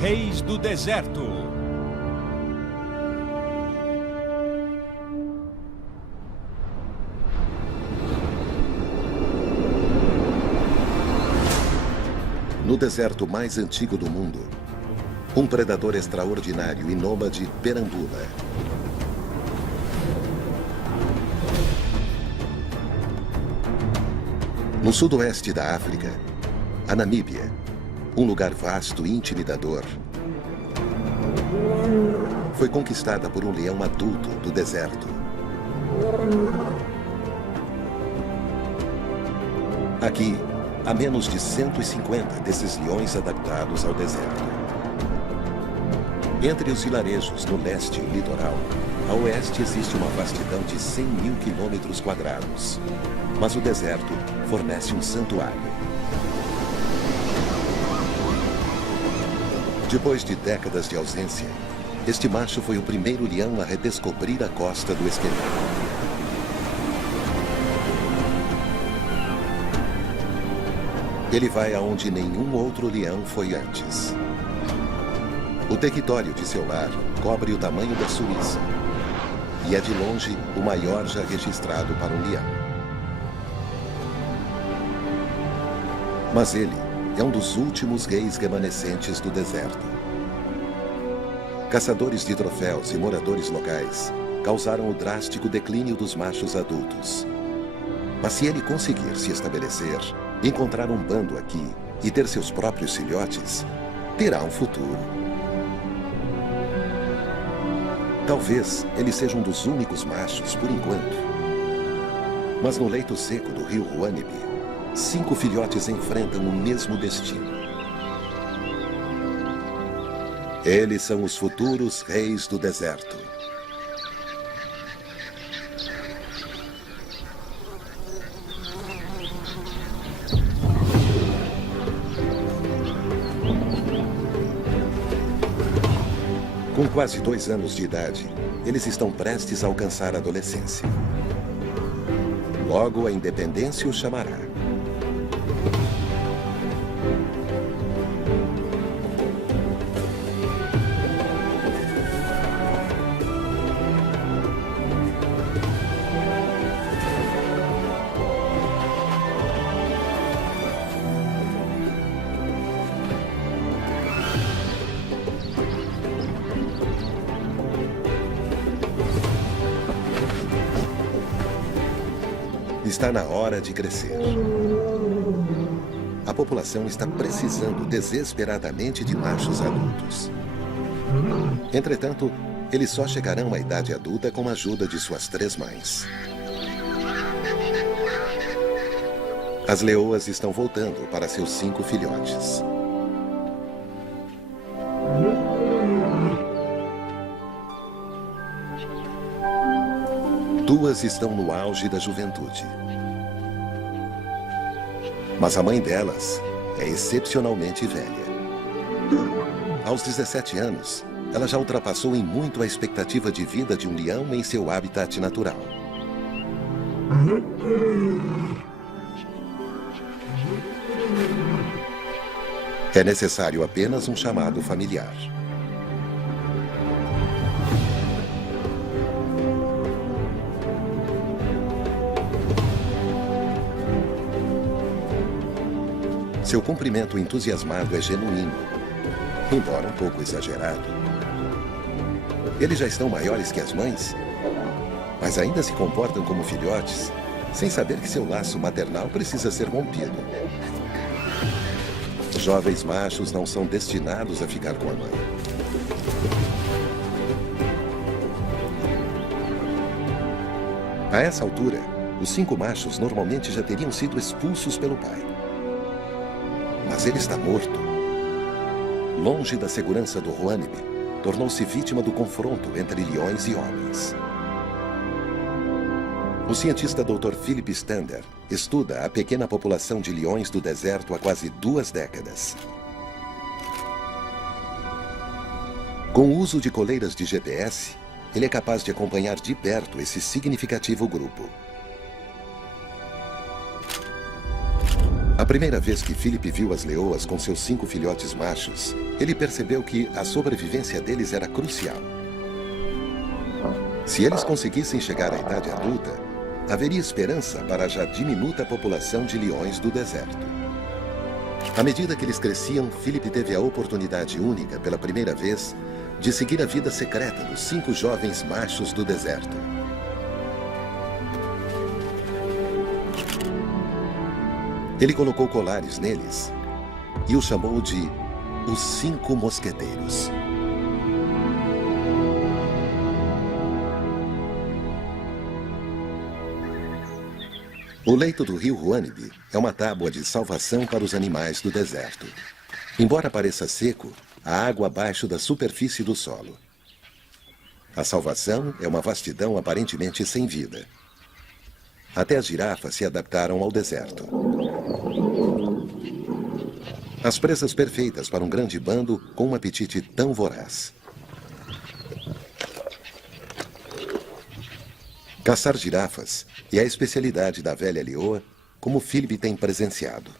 Reis do Deserto. No deserto mais antigo do mundo, um predador extraordinário e nômade perambula. No sudoeste da África, a Namíbia, um lugar vasto e intimidador, foi conquistada por um leão adulto do deserto. Aqui, há menos de 150 desses leões adaptados ao deserto. Entre os vilarejos no leste e o litoral, a oeste existe uma vastidão de 100 mil quilômetros quadrados. Mas o deserto fornece um santuário. Depois de décadas de ausência, este macho foi o primeiro leão a redescobrir a costa do Esquimó. Ele vai aonde nenhum outro leão foi antes. O território de seu lar cobre o tamanho da Suíça e é de longe o maior já registrado para um leão. Mas ele é um dos últimos reis remanescentes do deserto. Caçadores de troféus e moradores locais causaram o drástico declínio dos machos adultos. Mas se ele conseguir se estabelecer, encontrar um bando aqui e ter seus próprios filhotes, terá um futuro. Talvez ele seja um dos únicos machos por enquanto. Mas no leito seco do rio Ruanibe, 5 filhotes enfrentam o mesmo destino. Eles são os futuros reis do deserto. Com quase 2 anos de idade, eles estão prestes a alcançar a adolescência. Logo, a independência os chamará. Está na hora de crescer. A população está precisando desesperadamente de machos adultos. Entretanto, eles só chegarão à idade adulta com a ajuda de suas 3 mães. As leoas estão voltando para seus 5 filhotes. Duas estão no auge da juventude. Mas a mãe delas é excepcionalmente velha. Aos 17 anos, ela já ultrapassou em muito a expectativa de vida de um leão em seu habitat natural. É necessário apenas um chamado familiar. Seu cumprimento entusiasmado é genuíno, embora um pouco exagerado. Eles já estão maiores que as mães, mas ainda se comportam como filhotes, sem saber que seu laço maternal precisa ser rompido. Jovens machos não são destinados a ficar com a mãe. A essa altura, os 5 machos normalmente já teriam sido expulsos pelo pai. Mas ele está morto. Longe da segurança do Ruanibe, tornou-se vítima do confronto entre leões e homens. O cientista Dr. Philip Stander estuda a pequena população de leões do deserto há quase 2 décadas. Com o uso de coleiras de GPS, ele é capaz de acompanhar de perto esse significativo grupo. A primeira vez que Philip viu as leoas com seus 5 filhotes machos, ele percebeu que a sobrevivência deles era crucial. Se eles conseguissem chegar à idade adulta, haveria esperança para a já diminuta população de leões do deserto. À medida que eles cresciam, Philip teve a oportunidade única, pela primeira vez, de seguir a vida secreta dos 5 jovens machos do deserto. Ele colocou colares neles e o chamou de os 5 mosqueteiros. O leito do rio Ruanibe é uma tábua de salvação para os animais do deserto. Embora pareça seco, há água abaixo da superfície do solo. A salvação é uma vastidão aparentemente sem vida. Até as girafas se adaptaram ao deserto. As presas perfeitas para um grande bando com um apetite tão voraz. Caçar girafas é a especialidade da velha leoa, como Philip tem presenciado.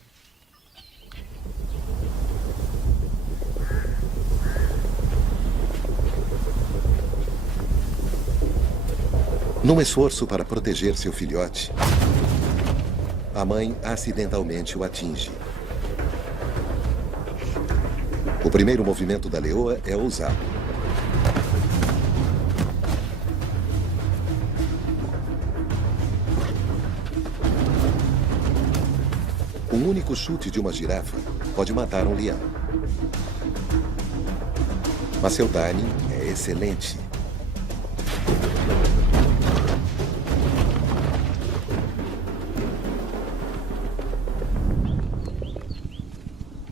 Num esforço para proteger seu filhote, a mãe acidentalmente o atinge. O primeiro movimento da leoa é ousado. Um único chute de uma girafa pode matar um leão. Mas seu timing é excelente.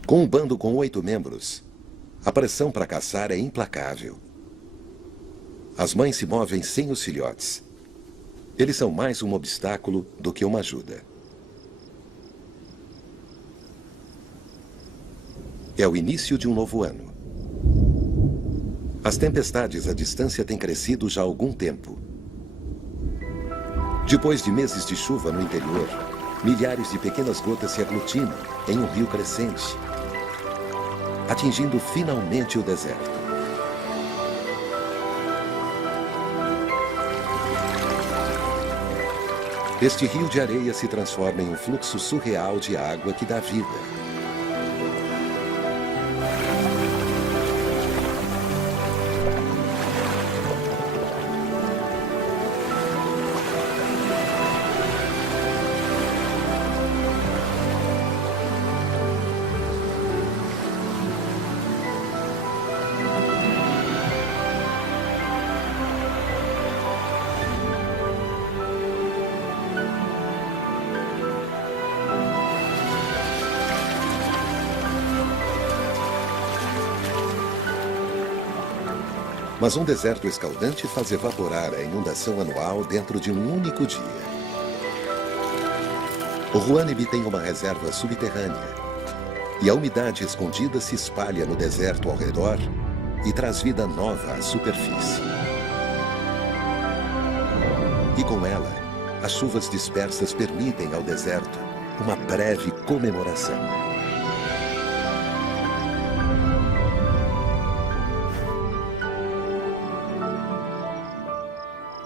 Com um bando com 8 membros, a pressão para caçar é implacável. As mães se movem sem os filhotes. Eles são mais um obstáculo do que uma ajuda. É o início de um novo ano. As tempestades à distância têm crescido já há algum tempo. Depois de meses de chuva no interior, milhares de pequenas gotas se aglutinam em um rio crescente, atingindo finalmente o deserto. Este rio de areia se transforma em um fluxo surreal de água que dá vida. Mas um deserto escaldante faz evaporar a inundação anual dentro de um único dia. O Ruanibe tem uma reserva subterrânea, e a umidade escondida se espalha no deserto ao redor e traz vida nova à superfície. E com ela, as chuvas dispersas permitem ao deserto uma breve comemoração.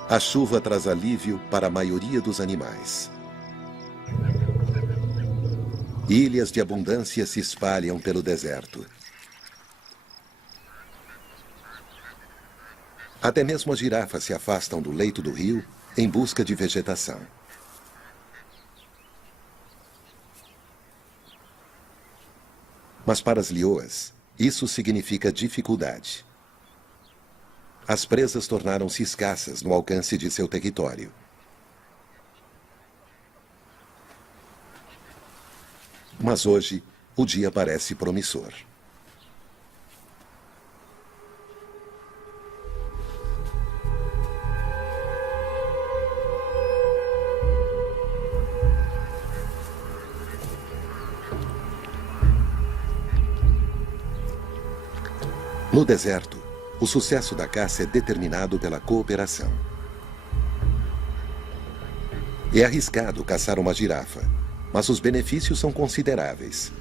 A chuva traz alívio para a maioria dos animais. Ilhas de abundância se espalham pelo deserto. Até mesmo as girafas se afastam do leito do rio em busca de vegetação. Mas para as leoas, isso significa dificuldade. As presas tornaram-se escassas no alcance de seu território. Mas hoje, o dia parece promissor. No deserto, o sucesso da caça é determinado pela cooperação. É arriscado caçar uma girafa, mas os benefícios são consideráveis.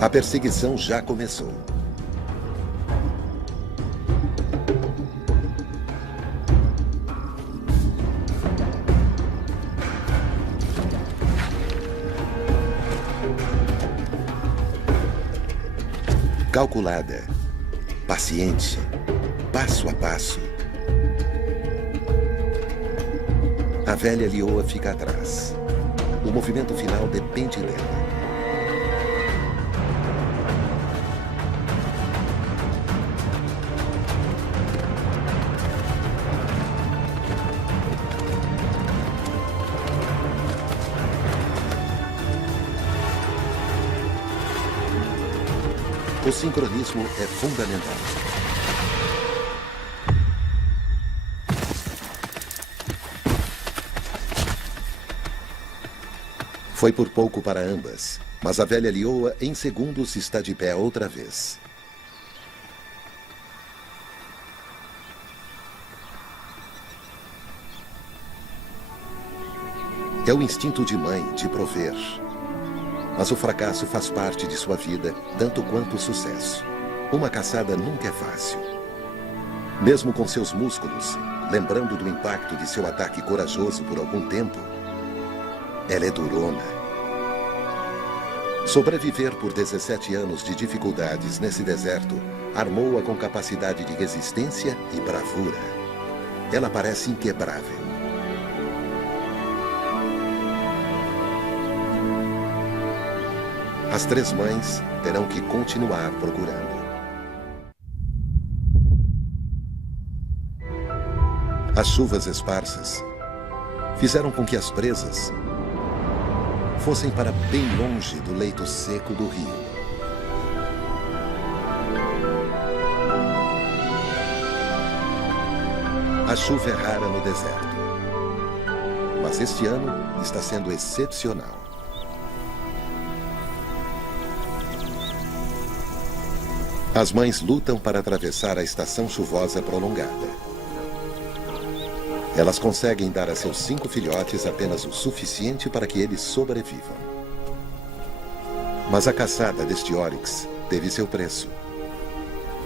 A perseguição já começou. Calculada, paciente, passo a passo. A velha leoa fica atrás. O movimento final depende dela. O sincronismo é fundamental. Foi por pouco para ambas, mas a velha leoa em segundos está de pé outra vez. É o instinto de mãe de prover. Mas o fracasso faz parte de sua vida, tanto quanto o sucesso. Uma caçada nunca é fácil. Mesmo com seus músculos, lembrando do impacto de seu ataque corajoso por algum tempo, ela é durona. Sobreviver por 17 anos de dificuldades nesse deserto armou-a com capacidade de resistência e bravura. Ela parece inquebrável. As três mães terão que continuar procurando. As chuvas esparsas fizeram com que as presas fossem para bem longe do leito seco do rio. A chuva é rara no deserto, mas este ano está sendo excepcional. As mães lutam para atravessar a estação chuvosa prolongada. Elas conseguem dar a seus 5 filhotes apenas o suficiente para que eles sobrevivam. Mas a caçada deste oryx teve seu preço.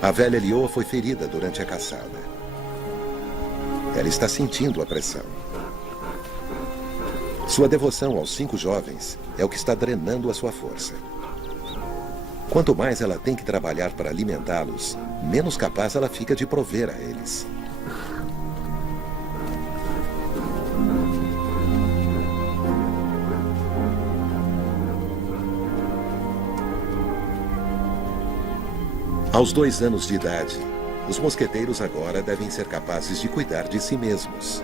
A velha leoa foi ferida durante a caçada. Ela está sentindo a pressão. Sua devoção aos 5 jovens é o que está drenando a sua força. Quanto mais ela tem que trabalhar para alimentá-los, menos capaz ela fica de prover a eles. Aos 2 anos de idade, os mosqueteiros agora devem ser capazes de cuidar de si mesmos.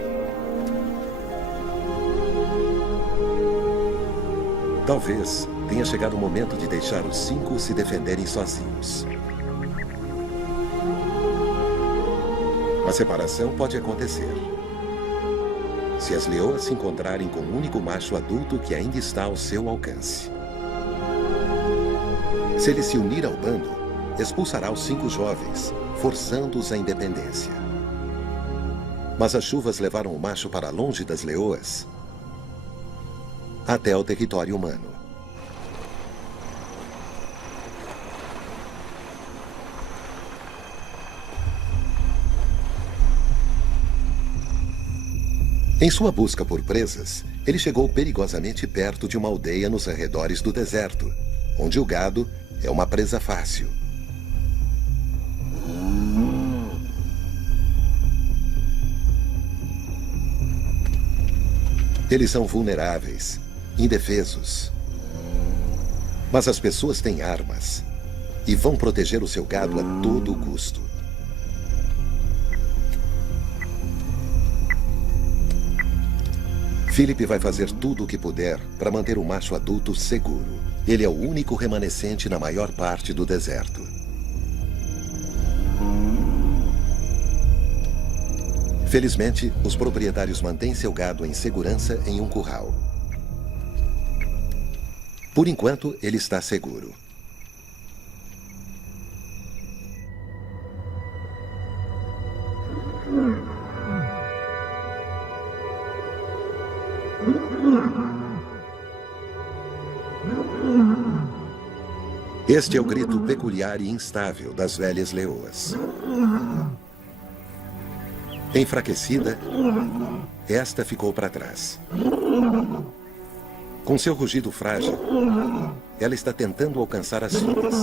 Talvez tenha chegado o momento de deixar os 5 se defenderem sozinhos. A separação pode acontecer se as leoas se encontrarem com um único macho adulto que ainda está ao seu alcance. Se ele se unir ao bando, expulsará os 5 jovens, forçando-os à independência. Mas as chuvas levaram o macho para longe das leoas, até o território humano. Em sua busca por presas, ele chegou perigosamente perto de uma aldeia nos arredores do deserto, onde o gado é uma presa fácil. Eles são vulneráveis, indefesos. Mas as pessoas têm armas e vão proteger o seu gado a todo custo. Philip vai fazer tudo o que puder para manter o macho adulto seguro. Ele é o único remanescente na maior parte do deserto. Felizmente, os proprietários mantêm seu gado em segurança em um curral. Por enquanto, ele está seguro. Este é o grito peculiar e instável das velhas leoas. Enfraquecida, esta ficou para trás. Com seu rugido frágil, ela está tentando alcançar as filhas.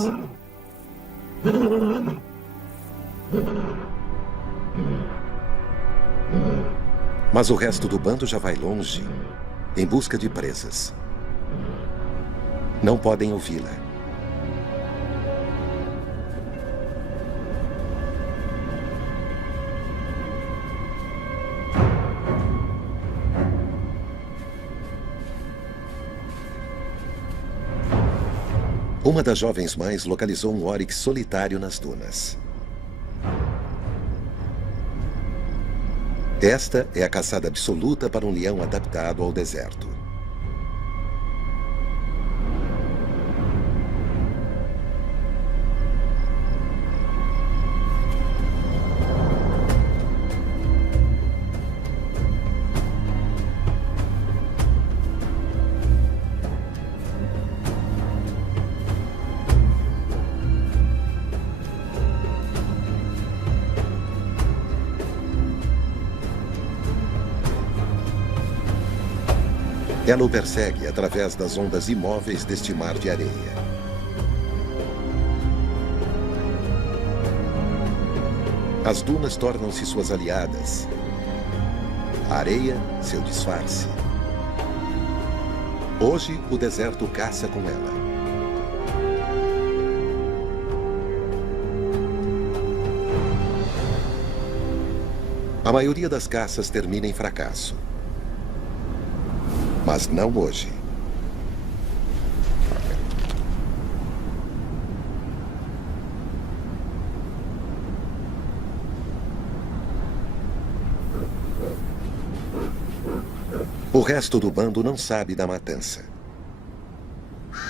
Mas o resto do bando já vai longe, em busca de presas. Não podem ouvi-la. Uma das jovens mães localizou um oryx solitário nas dunas. Esta é a caçada absoluta para um leão adaptado ao deserto. Ela o persegue através das ondas imóveis deste mar de areia. As dunas tornam-se suas aliadas. A areia, seu disfarce. Hoje, o deserto caça com ela. A maioria das caças termina em fracasso. Mas não hoje. O resto do bando não sabe da matança.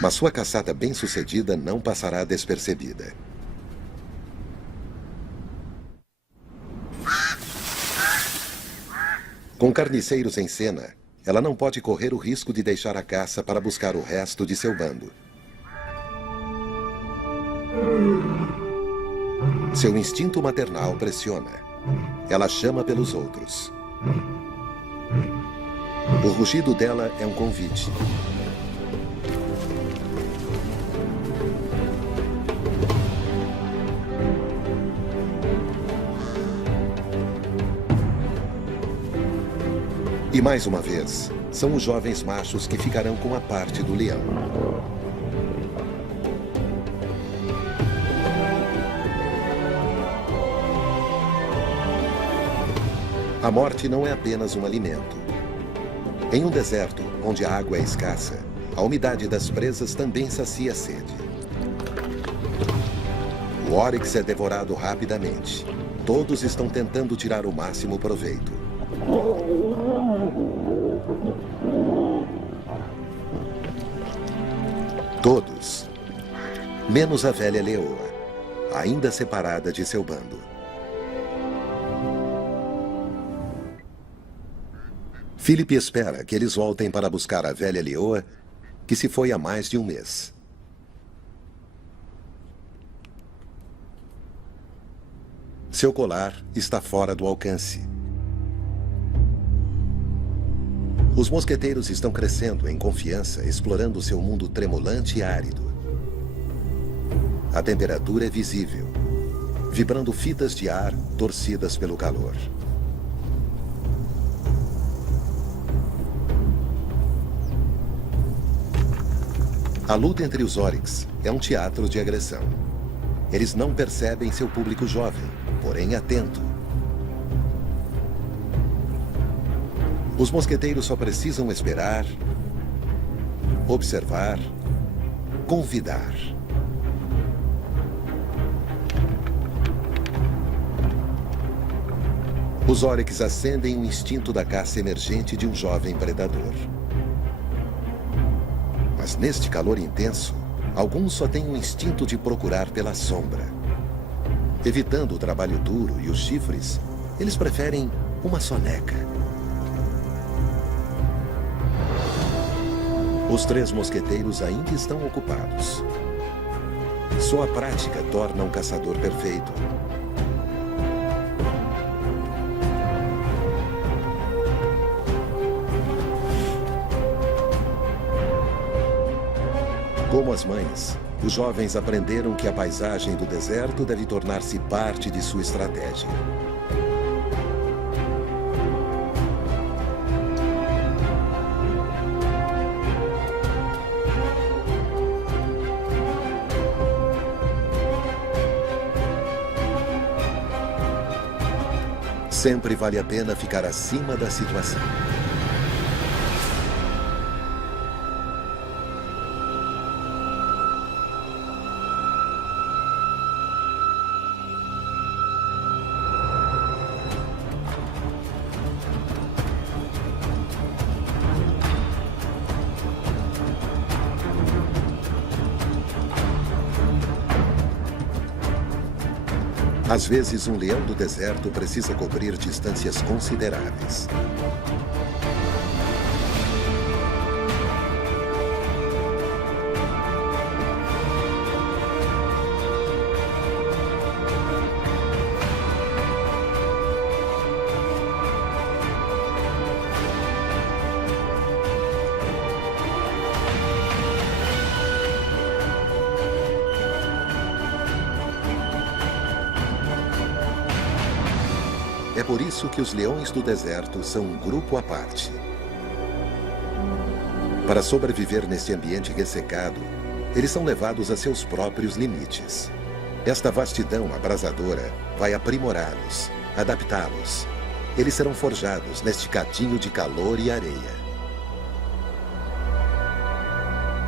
Mas sua caçada bem-sucedida não passará despercebida. Com carniceiros em cena, ela não pode correr o risco de deixar a caça para buscar o resto de seu bando. Seu instinto maternal pressiona. Ela chama pelos outros. O rugido dela é um convite. E mais uma vez, são os jovens machos que ficarão com a parte do leão. A morte não é apenas um alimento. Em um deserto, onde a água é escassa, a umidade das presas também sacia a sede. O oryx é devorado rapidamente. Todos estão tentando tirar o máximo proveito. Todos, menos a velha leoa, ainda separada de seu bando. Philip espera que eles voltem para buscar a velha leoa, que se foi há mais de um mês. Seu colar está fora do alcance. Os mosqueteiros estão crescendo em confiança, explorando seu mundo tremulante e árido. A temperatura é visível, vibrando fitas de ar torcidas pelo calor. A luta entre os oryx é um teatro de agressão. Eles não percebem seu público jovem, porém atento. Os mosqueteiros só precisam esperar, observar, convidar. Os oryx acendem o instinto da caça emergente de um jovem predador. Mas neste calor intenso, alguns só têm o instinto de procurar pela sombra. Evitando o trabalho duro e os chifres, eles preferem uma soneca. Os 3 mosqueteiros ainda estão ocupados. Só a prática torna um caçador perfeito. Como as mães, os jovens aprenderam que a paisagem do deserto deve tornar-se parte de sua estratégia. Sempre vale a pena ficar acima da situação. Às vezes, um leão do deserto precisa cobrir distâncias consideráveis. É por isso que os leões do deserto são um grupo à parte. Para sobreviver neste ambiente ressecado, eles são levados a seus próprios limites. Esta vastidão abrasadora vai aprimorá-los, adaptá-los. Eles serão forjados neste cadinho de calor e areia.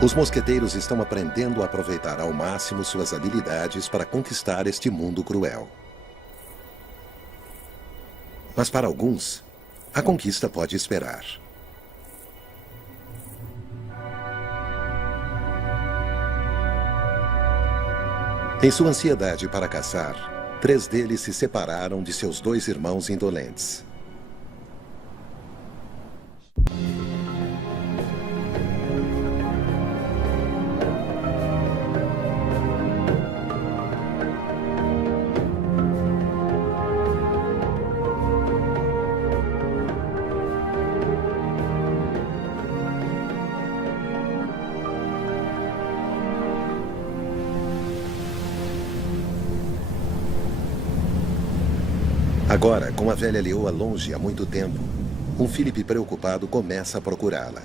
Os mosqueteiros estão aprendendo a aproveitar ao máximo suas habilidades para conquistar este mundo cruel. Mas para alguns, a conquista pode esperar. Em sua ansiedade para caçar, 3 deles se separaram de seus 2 irmãos indolentes. Agora, com a velha leoa longe há muito tempo, um Philip preocupado começa a procurá-la.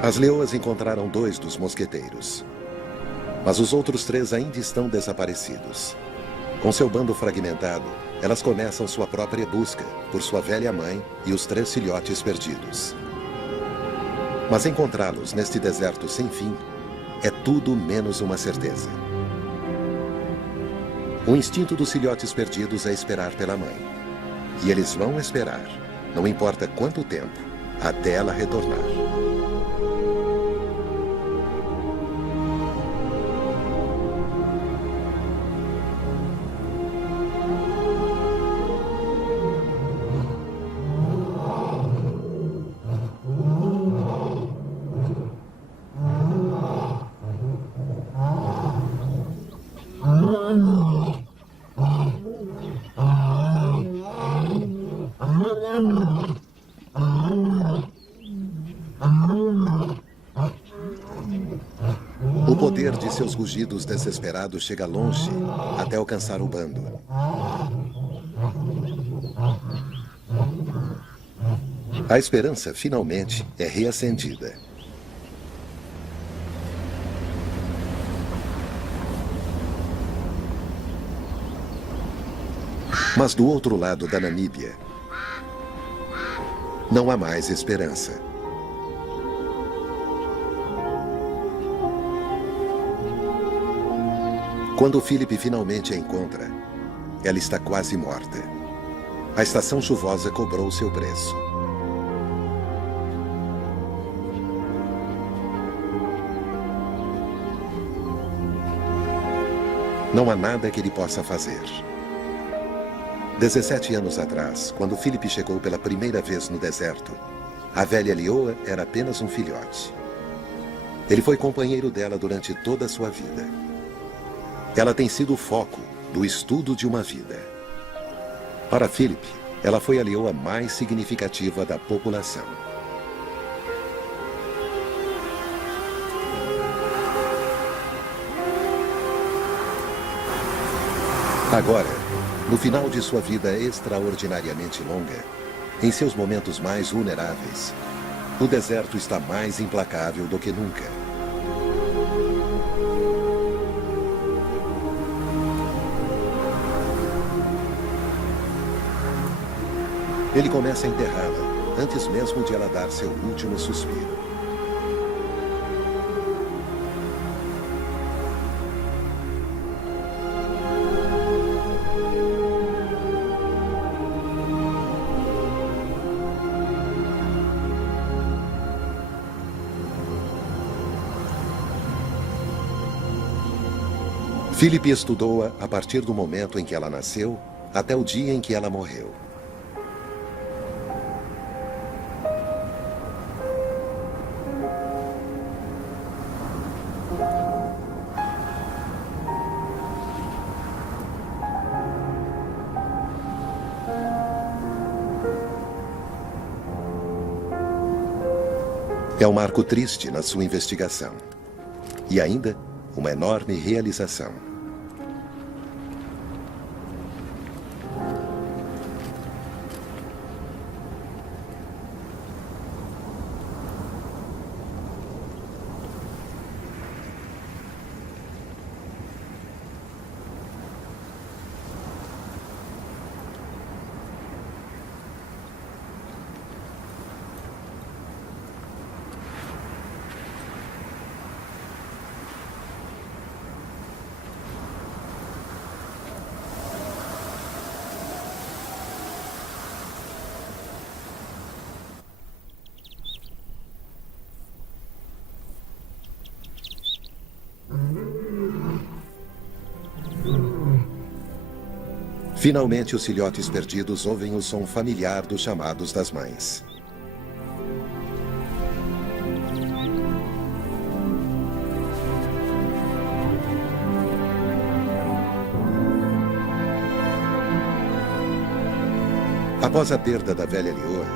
As leoas encontraram 2 dos mosqueteiros, mas os outros 3 ainda estão desaparecidos. Com seu bando fragmentado, elas começam sua própria busca por sua velha mãe e os 3 filhotes perdidos. Mas encontrá-los neste deserto sem fim é tudo menos uma certeza. O instinto dos filhotes perdidos é esperar pela mãe. E eles vão esperar, não importa quanto tempo, até ela retornar. O poder de seus rugidos desesperados chega longe até alcançar o bando. A esperança, finalmente, é reacendida. Mas do outro lado da Namíbia, não há mais esperança. Quando Philip finalmente a encontra, ela está quase morta. A estação chuvosa cobrou seu preço. Não há nada que ele possa fazer. 17 anos atrás, quando Philip chegou pela primeira vez no deserto, a velha leoa era apenas um filhote. Ele foi companheiro dela durante toda a sua vida. Ela tem sido o foco do estudo de uma vida. Para Philip, ela foi a leoa mais significativa da população. Agora, no final de sua vida extraordinariamente longa, em seus momentos mais vulneráveis, o deserto está mais implacável do que nunca. Ele começa a enterrá-la antes mesmo de ela dar seu último suspiro. Philip estudou-a a partir do momento em que ela nasceu até o dia em que ela morreu. É um marco triste na sua investigação. E ainda, uma enorme realização. Finalmente, os filhotes perdidos ouvem o som familiar dos chamados das mães. Após a perda da velha leoa,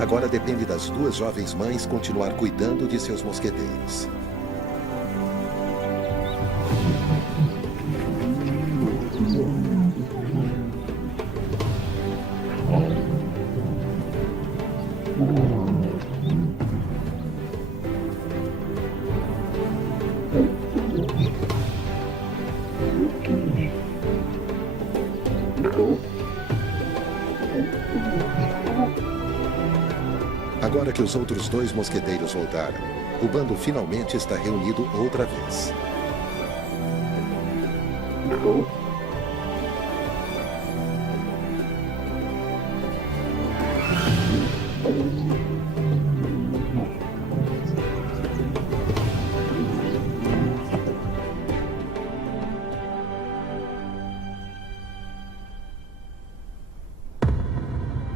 agora depende das duas jovens mães continuar cuidando de seus mosqueteiros. Agora que os outros dois mosqueteiros voltaram, o bando finalmente está reunido outra vez.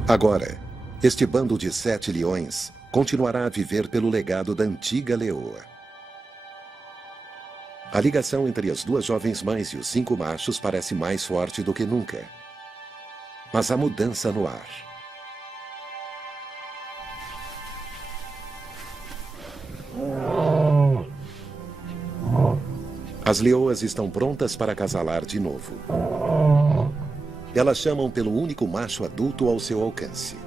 Agora, este bando de 7 leões continuará a viver pelo legado da antiga leoa. A ligação entre as duas jovens mães e os 5 machos parece mais forte do que nunca. Mas há mudança no ar. As leoas estão prontas para acasalar de novo. Elas chamam pelo único macho adulto ao seu alcance.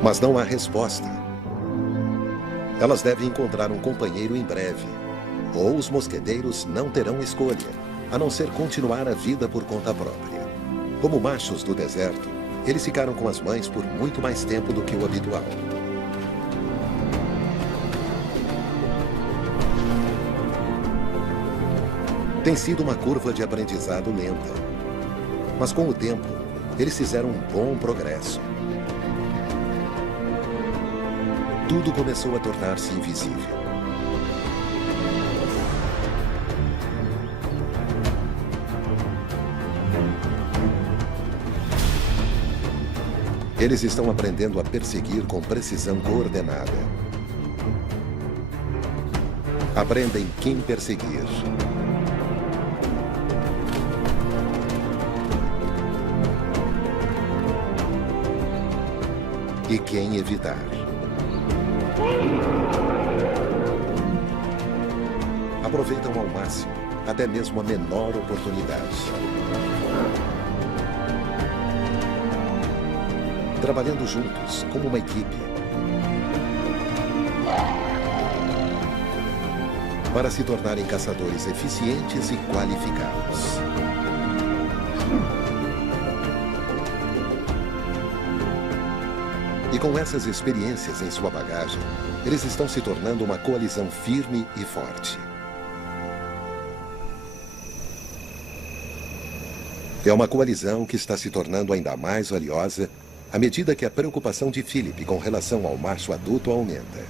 Mas não há resposta. Elas devem encontrar um companheiro em breve, ou os mosqueteiros não terão escolha, a não ser continuar a vida por conta própria. Como machos do deserto, eles ficaram com as mães por muito mais tempo do que o habitual. Tem sido uma curva de aprendizado lenta. Mas com o tempo, eles fizeram um bom progresso. Tudo começou a tornar-se invisível. Eles estão aprendendo a perseguir com precisão coordenada. Aprendem quem perseguir. E quem evitar. Aproveitam ao máximo, até mesmo a menor oportunidade. Trabalhando juntos, como uma equipe. Para se tornarem caçadores eficientes e qualificados. E com essas experiências em sua bagagem, eles estão se tornando uma coalizão firme e forte. É uma coalizão que está se tornando ainda mais valiosa à medida que a preocupação de Philip com relação ao macho adulto aumenta.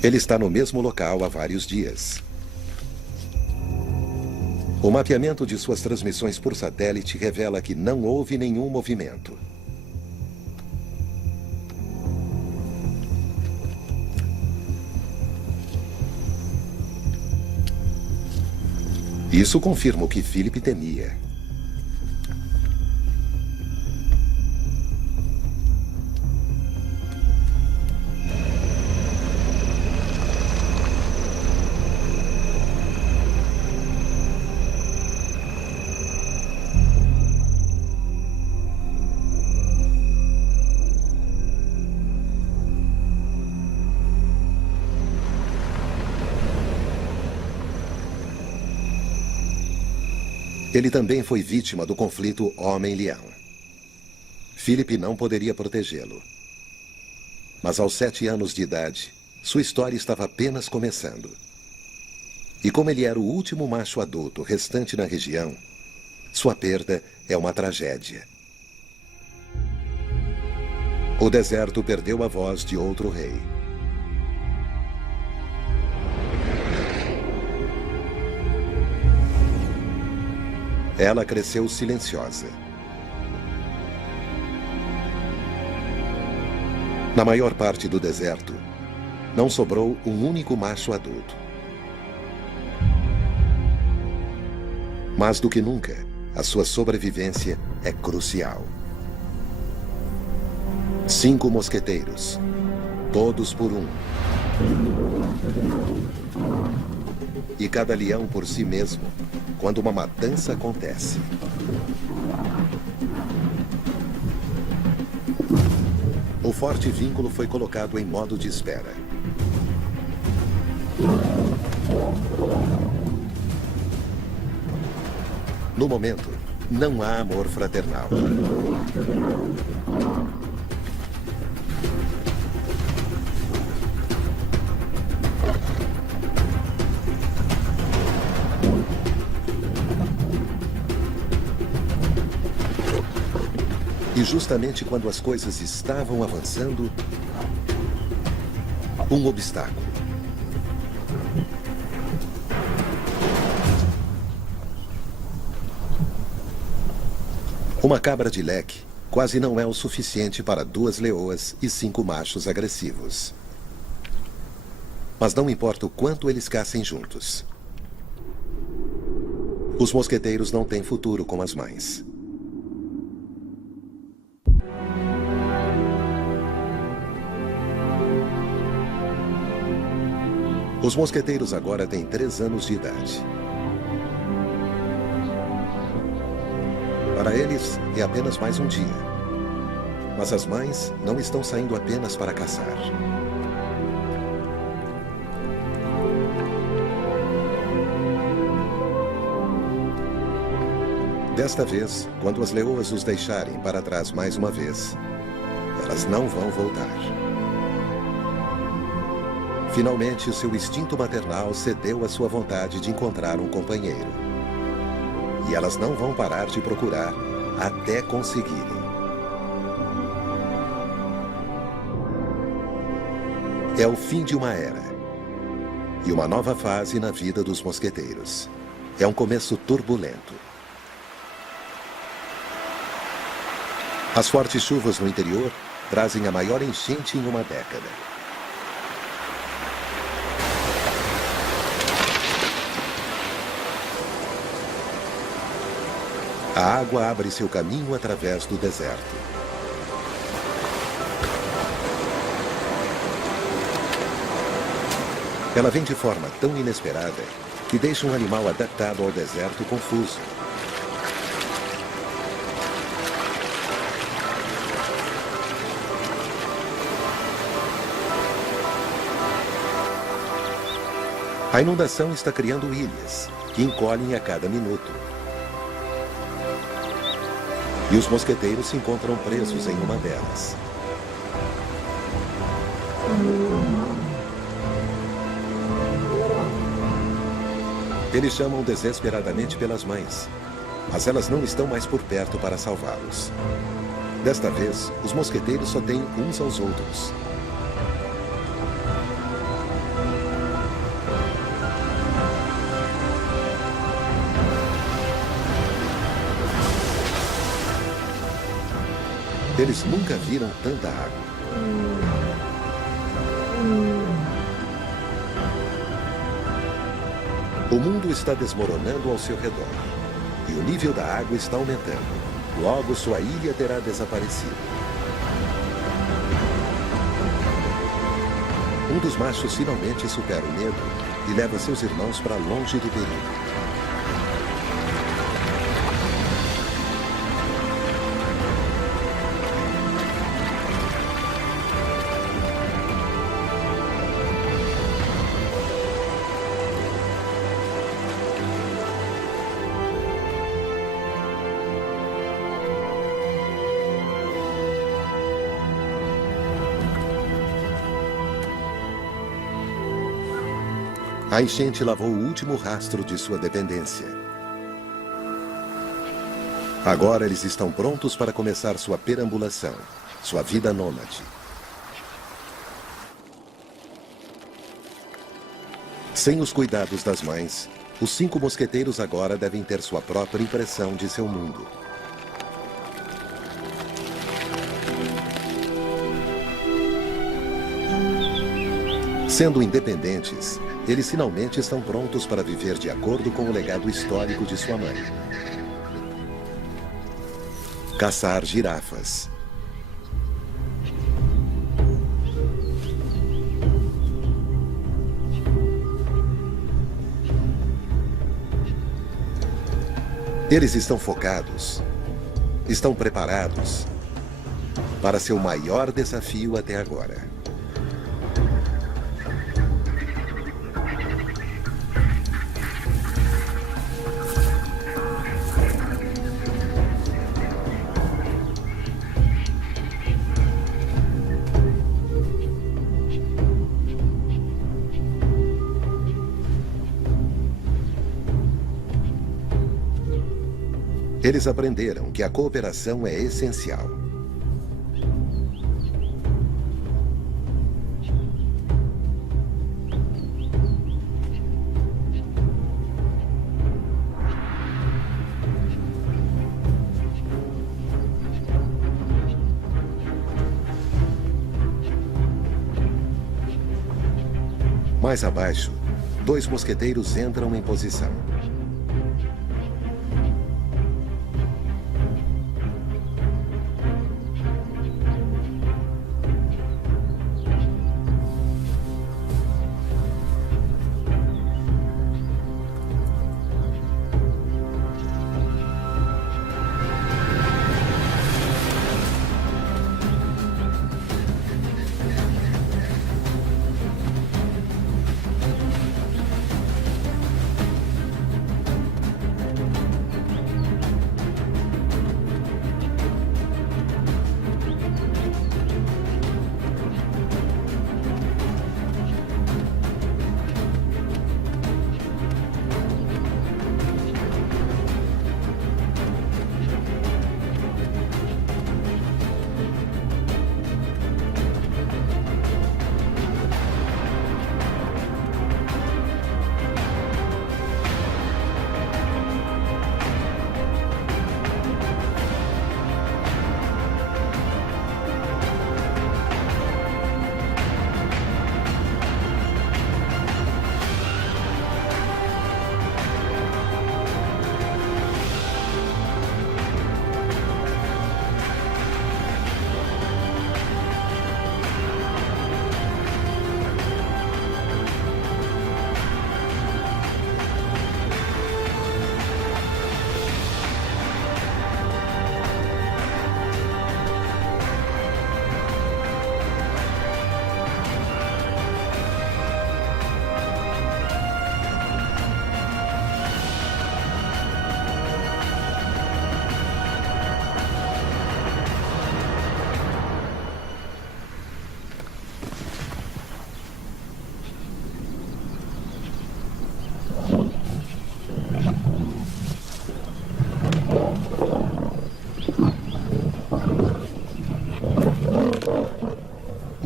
Ele está no mesmo local há vários dias. O mapeamento de suas transmissões por satélite revela que não houve nenhum movimento. Isso confirma o que Philip temia. Ele também foi vítima do conflito Homem-Leão. Philip não poderia protegê-lo. Mas aos 7 anos de idade, sua história estava apenas começando. E como ele era o último macho adulto restante na região, sua perda é uma tragédia. O deserto perdeu a voz de outro rei. Ela cresceu silenciosa. Na maior parte do deserto, não sobrou um único macho adulto. Mais do que nunca, a sua sobrevivência é crucial. 5 mosqueteiros, todos por um. E cada leão por si mesmo, quando uma matança acontece. O forte vínculo foi colocado em modo de espera. No momento, não há amor fraternal. E justamente quando as coisas estavam avançando, um obstáculo. Uma cabra de leque quase não é o suficiente para 2 leoas e 5 machos agressivos. Mas não importa o quanto eles caçem juntos. Os mosqueteiros não têm futuro com as mães. Os mosqueteiros agora têm 3 anos de idade. Para eles, é apenas mais um dia. Mas as mães não estão saindo apenas para caçar. Desta vez, quando as leoas os deixarem para trás mais uma vez, elas não vão voltar. Finalmente, seu instinto maternal cedeu à sua vontade de encontrar um companheiro. E elas não vão parar de procurar até conseguirem. É o fim de uma era e uma nova fase na vida dos mosqueteiros. É um começo turbulento. As fortes chuvas no interior trazem a maior enchente em uma década. A água abre seu caminho através do deserto. Ela vem de forma tão inesperada que deixa um animal adaptado ao deserto confuso. A inundação está criando ilhas, que encolhem a cada minuto. E os mosqueteiros se encontram presos em uma delas. Eles chamam desesperadamente pelas mães, mas elas não estão mais por perto para salvá-los. Desta vez, os mosqueteiros só têm uns aos outros. Eles nunca viram tanta água. O mundo está desmoronando ao seu redor. E o nível da água está aumentando. Logo, sua ilha terá desaparecido. Um dos machos finalmente supera o medo e leva seus irmãos para longe do perigo. A enchente lavou o último rastro de sua dependência. Agora eles estão prontos para começar sua perambulação, sua vida nômade. Sem os cuidados das mães, os 5 mosqueteiros agora devem ter sua própria impressão de seu mundo. Sendo independentes, eles finalmente estão prontos para viver de acordo com o legado histórico de sua mãe. Caçar girafas. Eles estão focados, estão preparados para seu maior desafio até agora. Eles aprenderam que a cooperação é essencial. Mais abaixo, 2 mosqueteiros entram em posição.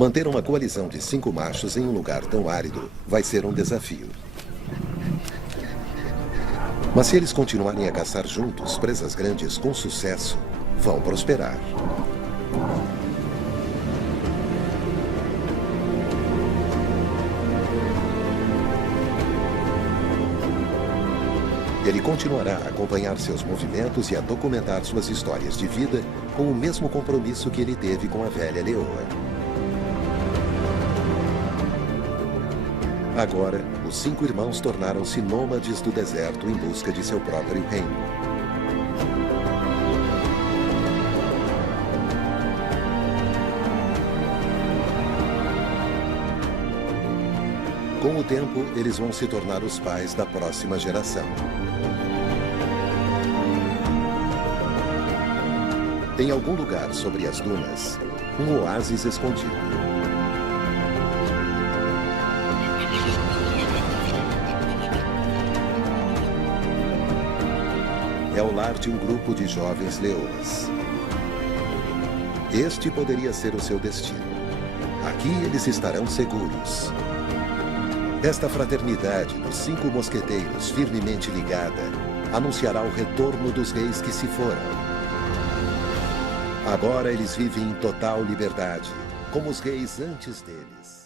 Manter uma coalizão de 5 machos em um lugar tão árido vai ser um desafio. Mas se eles continuarem a caçar juntos presas grandes com sucesso, vão prosperar. Ele continuará a acompanhar seus movimentos e a documentar suas histórias de vida com o mesmo compromisso que ele teve com a velha leoa. Agora, os 5 irmãos tornaram-se nômades do deserto em busca de seu próprio reino. Com o tempo, eles vão se tornar os pais da próxima geração. Em algum lugar sobre as dunas, um oásis escondido. É o lar de um grupo de jovens leoas. Este poderia ser o seu destino. Aqui eles estarão seguros. Esta fraternidade dos 5 mosqueteiros firmemente ligada anunciará o retorno dos reis que se foram. Agora eles vivem em total liberdade, como os reis antes deles.